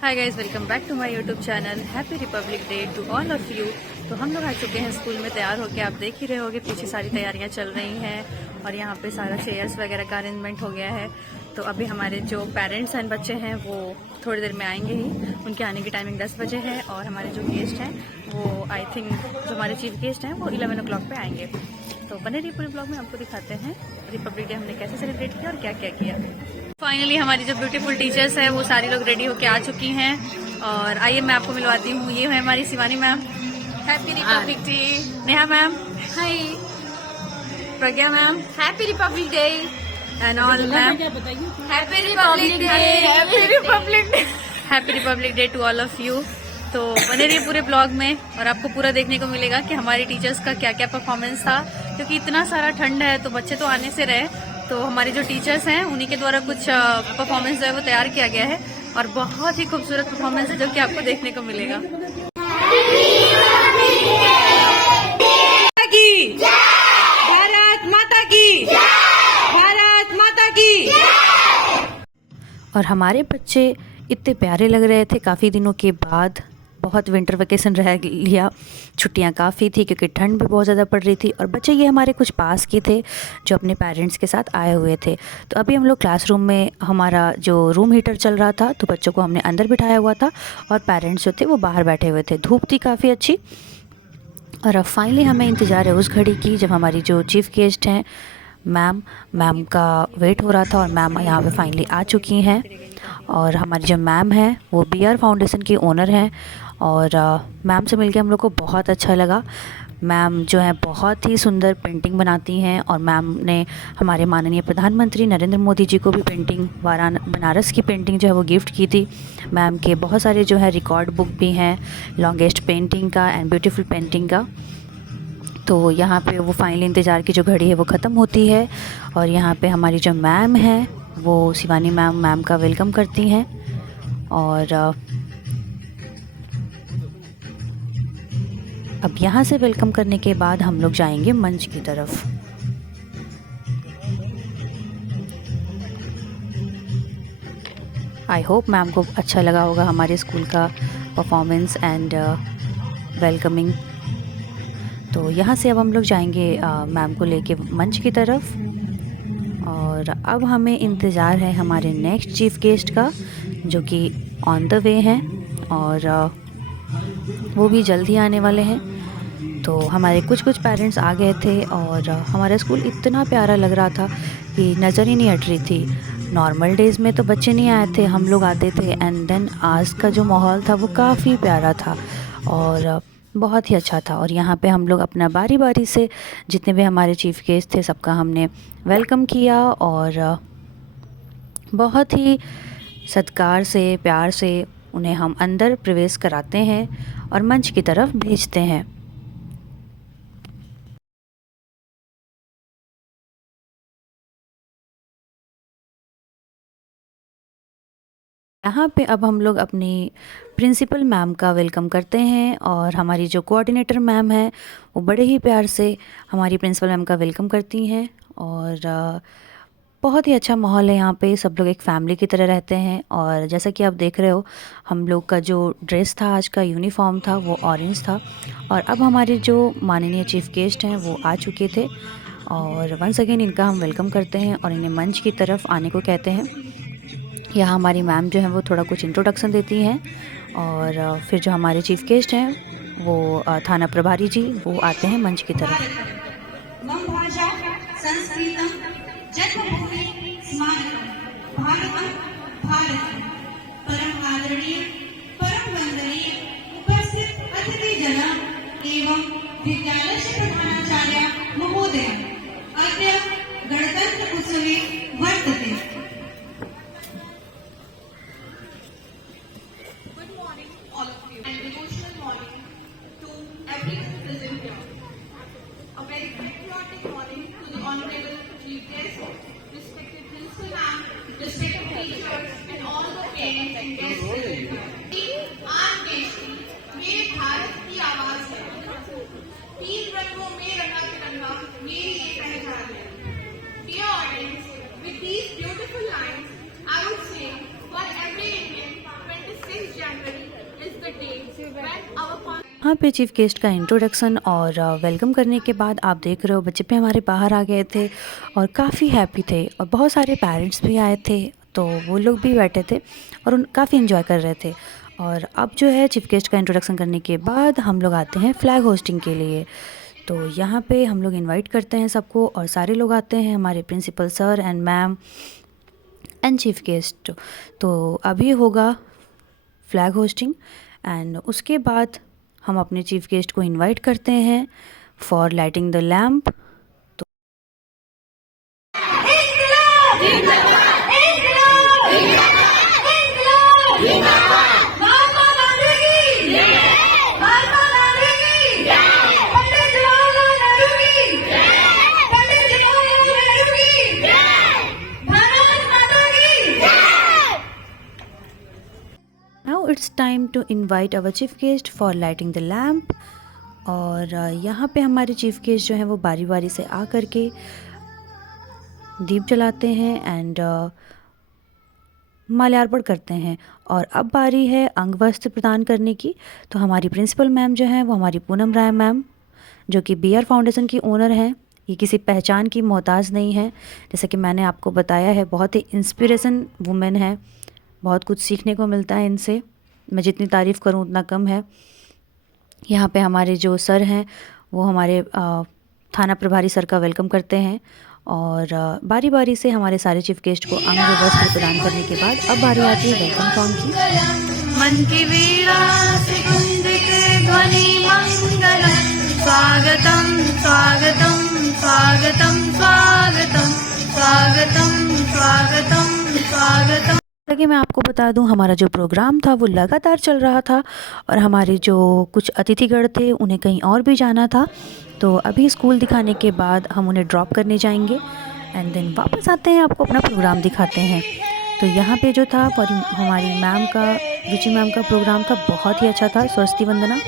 Hi guys, welcome back to my YouTube channel. Happy Republic Day to all of you. तो हम लोग आ चुके हैं स्कूल में तैयार होके। आप देख ही रहे होगे पीछे सारी तैयारियां चल रही हैं और यहाँ पे सारा चेयर्स वगैरह का अरेंजमेंट हो गया है। तो अभी हमारे जो पेरेंट्स एंड बच्चे हैं वो थोड़ी देर में आएंगे ही। उनके आने की टाइमिंग 10 बजे है और हमारे जो गेस्ट हैं वो आई थिंक जो हमारे चीफ गेस्ट हैं वो 11 o'clock पे आएंगे। तो बने रहिए पूरे ब्लॉग में, आपको दिखाते हैं रिपब्लिक डे हमने कैसे सेलिब्रेट किया और क्या क्या किया। फाइनली हमारी जो ब्यूटीफुल टीचर्स हैं वो सारी लोग रेडी होके आ चुकी हैं और आइए मैं आपको मिलवाती हूँ। ये है हमारी Shivani ma'am, happy Republic Day. Neha ma'am, hi. Pragya ma'am, happy Republic Day. And all ma'am, happy Republic Day. Happy Republic Day, happy Republic Day to all of you. तो बने रहिए पूरे ब्लॉग में और आपको पूरा देखने को मिलेगा कि हमारी टीचर्स का क्या क्या परफॉर्मेंस था। क्योंकि इतना सारा ठंड है तो बच्चे तो आने से रहे, तो हमारे जो टीचर्स हैं उन्हीं के द्वारा कुछ परफॉर्मेंस जो है वो तैयार किया गया है और बहुत ही खूबसूरत परफॉर्मेंस है जो कि आपको देखने को मिलेगा। भारत माता की, भारत माता की। और हमारे बच्चे इतने प्यारे लग रहे थे। काफ़ी दिनों के बाद बहुत विंटर वेकेशन रह लिया, छुट्टियां काफ़ी थी क्योंकि ठंड भी बहुत ज़्यादा पड़ रही थी। और बच्चे ये हमारे कुछ पास के थे जो अपने पेरेंट्स के साथ आए हुए थे। तो अभी हम लोग क्लासरूम में, हमारा जो रूम हीटर चल रहा था तो बच्चों को हमने अंदर बिठाया हुआ था और पेरेंट्स जो थे वो बाहर बैठे हुए थे। धूप थी काफ़ी अच्छी। और अब फाइनली हमें इंतज़ार है उस घड़ी की जब हमारी जो चीफ़ गेस्ट हैं मैम का वेट हो रहा था और मैम यहाँ पे फाइनली आ चुकी हैं। और हमारी जो मैम है वो BR फाउंडेशन की ओनर हैं और मैम से मिलके हम लोग को बहुत अच्छा लगा। मैम जो है बहुत ही सुंदर पेंटिंग बनाती हैं और मैम ने हमारे माननीय प्रधानमंत्री नरेंद्र मोदी जी को भी पेंटिंग बनारस की पेंटिंग जो है वो गिफ्ट की थी। मैम के बहुत सारे जो है रिकॉर्ड बुक भी हैं लॉन्गेस्ट पेंटिंग का एंड ब्यूटीफुल पेंटिंग का। तो यहाँ पे वो फाइनली इंतज़ार की जो घड़ी है वो ख़त्म होती है और यहाँ पे हमारी जो मैम है वो शिवानी मैम का वेलकम करती हैं। और अब यहाँ से वेलकम करने के बाद हम लोग जाएंगे मंच की तरफ। आई होप मैम को अच्छा लगा होगा हमारे स्कूल का परफॉर्मेंस एंड वेलकमिंग। तो यहाँ से अब हम लोग जाएंगे मैम को लेके मंच की तरफ। और अब हमें इंतज़ार है हमारे नेक्स्ट चीफ गेस्ट का जो कि ऑन द वे हैं और वो भी जल्द ही आने वाले हैं। तो हमारे कुछ पेरेंट्स आ गए थे और हमारा स्कूल इतना प्यारा लग रहा था कि नज़र ही नहीं हट रही थी। नॉर्मल डेज़ में तो बच्चे नहीं आए थे, हम लोग आते थे। एंड देन आज का जो माहौल था वो काफ़ी प्यारा था और बहुत ही अच्छा था। और यहाँ पे हम लोग अपना बारी बारी से जितने भी हमारे चीफ गेस्ट थे सबका हमने वेलकम किया और बहुत ही सत्कार से, प्यार से उन्हें हम अंदर प्रवेश कराते हैं और मंच की तरफ भेजते हैं। यहाँ पे अब हम लोग अपनी प्रिंसिपल मैम का वेलकम करते हैं और हमारी जो कोऑर्डिनेटर मैम है वो बड़े ही प्यार से हमारी प्रिंसिपल मैम का वेलकम करती हैं। और बहुत ही अच्छा माहौल है यहाँ पे, सब लोग एक फैमिली की तरह रहते हैं। और जैसा कि आप देख रहे हो हम लोग का जो ड्रेस था, आज का यूनिफॉर्म था वो ऑरेंज था। और अब हमारे जो माननीय चीफ गेस्ट हैं वो आ चुके थे और वंस अगेन इनका हम वेलकम करते हैं और इन्हें मंच की तरफ आने को कहते हैं। यहाँ हमारी मैम जो है वो थोड़ा कुछ इंट्रोडक्शन देती हैं और फिर जो हमारे चीफ गेस्ट हैं वो थाना प्रभारी जी वो आते हैं मंच की तरफ। गणतंत्र उत्सवे वर्तते। Respected teachers and all the parents and guests. आज देश की मेरे भारत की आवाज है। तीन रंगों में रंगा तिरंगा मेरी ये पहचान है। Dear audience, with these beautiful lines, I would say for every Indian, 26 यहाँ पे चीफ़ गेस्ट का इंट्रोडक्शन और वेलकम करने के बाद आप देख रहे हो बच्चे भी हमारे बाहर आ गए थे और काफ़ी हैप्पी थे और बहुत सारे पेरेंट्स भी आए थे, तो वो लोग भी बैठे थे और उन काफ़ी इन्जॉय कर रहे थे। और अब जो है चीफ़ गेस्ट का इंट्रोडक्शन करने के बाद हम लोग आते हैं फ्लैग होस्टिंग के लिए। तो यहाँ पे हम लोग इनवाइट करते हैं सबको और सारे लोग आते हैं, हमारे principal sir and ma'am and chief guest. तो अभी होगा फ्लैग होस्टिंग एंड उसके बाद हम अपने चीफ़ गेस्ट को इनवाइट करते हैं for lighting the lamp. Now it's time to invite our chief guest for lighting the lamp। और यहाँ पे हमारे चीफ़ गेस्ट जो हैं वो बारी बारी से आ कर के दीप जलाते हैं एंड माल्यार्पण करते हैं। और अब बारी है अंग वस्त्र प्रदान करने की। तो हमारी प्रिंसिपल मैम जो हैं वो हमारी पूनम राय मैम, जो कि BR फाउंडेशन की ओनर हैं। ये किसी पहचान की मोहताज नहीं है, जैसा कि मैंने आपको बताया है, बहुत ही इंस्पिरेशन वुमेन है, बहुत कुछ सीखने को मिलता है इनसे। मैं जितनी तारीफ़ करूं उतना कम है। यहाँ पे हमारे जो सर हैं वो हमारे थाना प्रभारी सर का वेलकम करते हैं और बारी बारी से हमारे सारे चीफ गेस्ट को अंग वस्त्र प्रदान करने के बाद अब बारी आती है वेलकम सॉन्ग की। मन की वीणा से गुंजित ध्वनि मंगलम, स्वागतम स्वागतम स्वागतम स्वागतम स्वागतम स्वागतम स्वागतम। कि मैं आपको बता दूं, हमारा जो प्रोग्राम था वो लगातार चल रहा था और हमारे जो कुछ अतिथिगण थे उन्हें कहीं और भी जाना था। तो अभी स्कूल दिखाने के बाद हम उन्हें ड्रॉप करने जाएंगे एंड देन वापस आते हैं, आपको अपना प्रोग्राम दिखाते हैं। तो यहाँ पे जो था हमारी मैम का, रुचि मैम का प्रोग्राम था, बहुत ही अच्छा था, सरस्वती वंदना।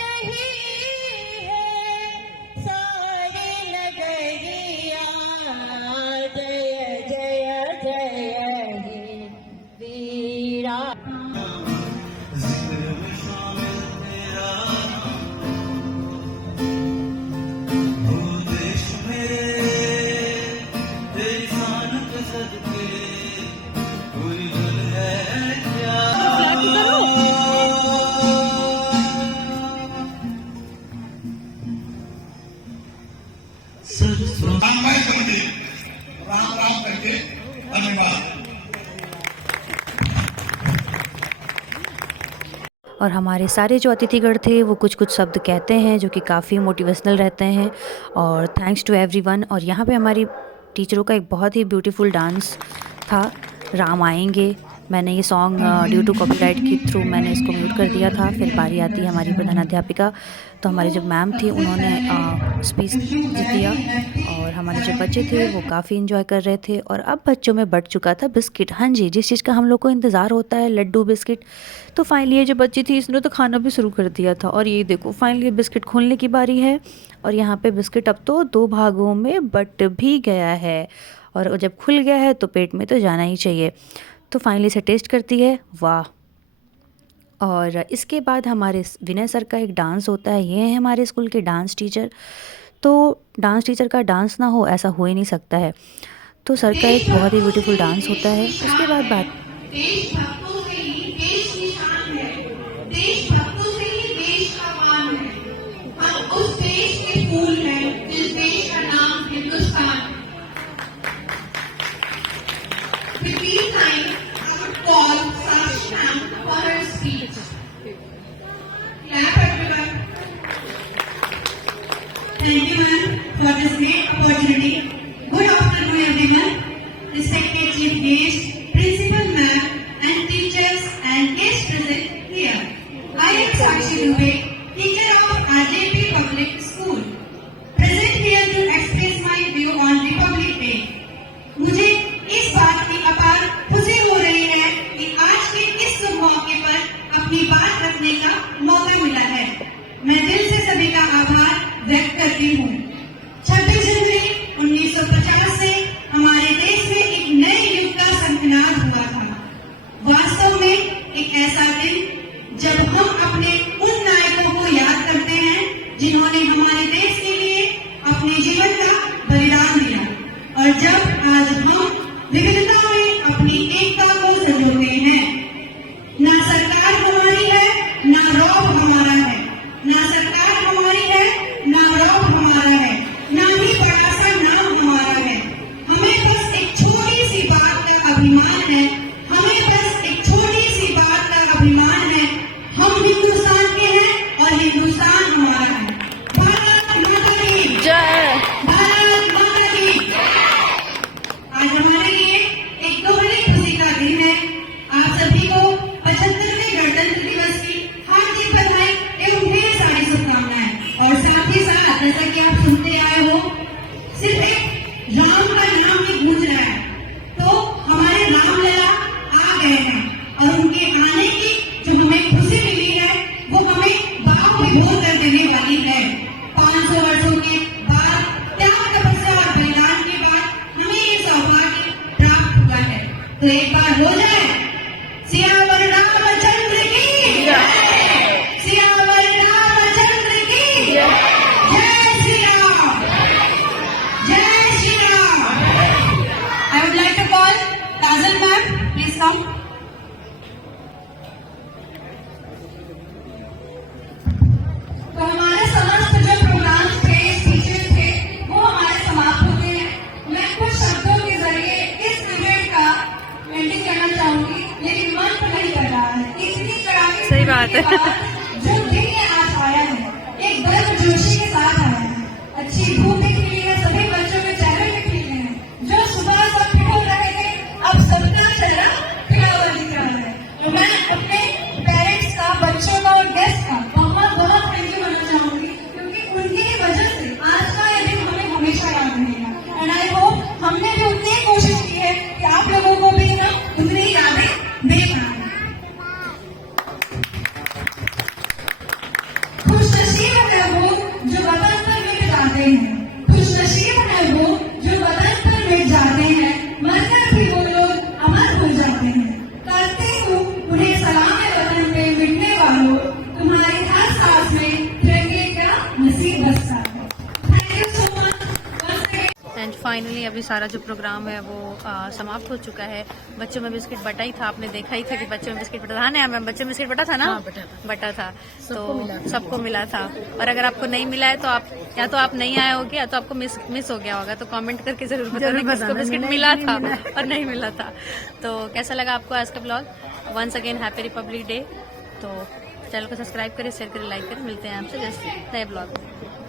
और हमारे सारे जो अतिथिगण थे वो कुछ कुछ शब्द कहते हैं जो कि काफ़ी मोटिवेशनल रहते हैं और थैंक्स टू एवरीवन। और यहाँ पे हमारी टीचरों का एक बहुत ही ब्यूटीफुल डांस था, राम आएंगे। मैंने ये सॉन्ग ड्यू टू कॉपीराइट के थ्रू मैंने इसको म्यूट कर दिया था। फिर बारी आती है हमारी प्रधानाध्यापिका, तो हमारी जो मैम थी उन्होंने स्पीच दिया और हमारे जो बच्चे थे वो काफ़ी इन्जॉय कर रहे थे। और अब बच्चों में बढ़ चुका था बिस्किट। हाँ जी, जिस चीज़ का हम लोग को इंतज़ार होता है, लड्डू बिस्किट। तो फाइनली ये जो बच्ची थी इसने तो खाना भी शुरू कर दिया था और ये देखो फाइनली बिस्किट खोलने की बारी है। और यहाँ पे बिस्किट अब तो 2 भागों में बट भी गया है और जब खुल गया है तो पेट में तो जाना ही चाहिए। तो फाइनली से टेस्ट करती है, वाह। और इसके बाद हमारे विनय सर का एक डांस होता है। ये है हमारे स्कूल के डांस टीचर। तो डांस टीचर का डांस ना हो ऐसा हो ही नहीं सकता है। तो सर का एक बहुत ही ब्यूटीफुल डांस होता है। उसके बाद बात देशभक्तों से ही देश की शान है, देशभक्तों से ही देश का मान है। हम उस देश के फूल हैं जिस देश का नाम Hindustan. Repeat line, I would call Sakshi ma'am for her speech. Clap everyone. Thank you ma'am for this great opportunity. Good afternoon everyone. Respected chief guest, principal ma'am and teachers and guests present here. I am Sakshi Dubey, teacher of RJP Public School. Present here to express my view on Republic Day. मुझे इस बात की अपार खुशी हो रही है कि आज के इस शुभ मौके पर अपनी बात रखने का मौका मिला है। मैं दिल से सभी का आभार व्यक्त करती हूँ। 26 जनवरी 1950 से हमारे देश में एक नए युग का संकल्प हुआ था। वास्तव में एक ऐसा दिन जब हम अपने उन नायकों को याद करते हैं सही बात है। जो दिन ये आज आया है, एक गर्मजोशी के साथ आया है। अच्छी भूख भी खिली है, सभी बच्चों के चेहरे भी खिले हैं। जो सुबह सब ठिठुर रहे थे, अब सबका चेहरा खिला हुआ दिख रहा है। तो मैं अपने पेरेंट्स का, बच्चों का और गेस्ट का बहुत बहुत थैंक यू करना चाहूंगी, क्योंकि उनकी ही वजह से आज का ये दिन हमें हमेशा याद रहेगा। एंड आई होप हमने भी उतनी ही कोशिश की है कि आप लोगों को भी ना उतनी यादें दे पाए। खुशनसीब है वो जो वतन पर मिट जाते हैं, खुशनसीब है वो जो वतन पर मिट जाते हैं, मरकर भी वो लोग अमर हो जाते हैं। करते हूँ उन्हें सलाम वतन पे मिटने वालों, तुम्हारी हर सांस में तिरंगे का नसीब बसता है। Thank you so much. And finally अभी सारा जो प्रोग्राम है वो समाप्त हो चुका है। बच्चों में बिस्किट बटा ही था, आपने देखा ही था कि बच्चों में बिस्किट बटा था ना मैम, बच्चों में बिस्किट बटा था ना? बटा था। तो सबको मिला था। और अगर आपको नहीं मिला है तो आप या तो आप नहीं आए होगे या तो आपको मिस हो गया होगा। तो कमेंट करके जरूर बताना किसको बिस्किट मिला था और नहीं मिला था। तो कैसा लगा आपको आज का blog? Once again happy Republic Day. तो चैनल को सब्सक्राइब करें, शेयर करें, लाइक करें। मिलते हैं आपसे जैसे नए ब्लॉग में।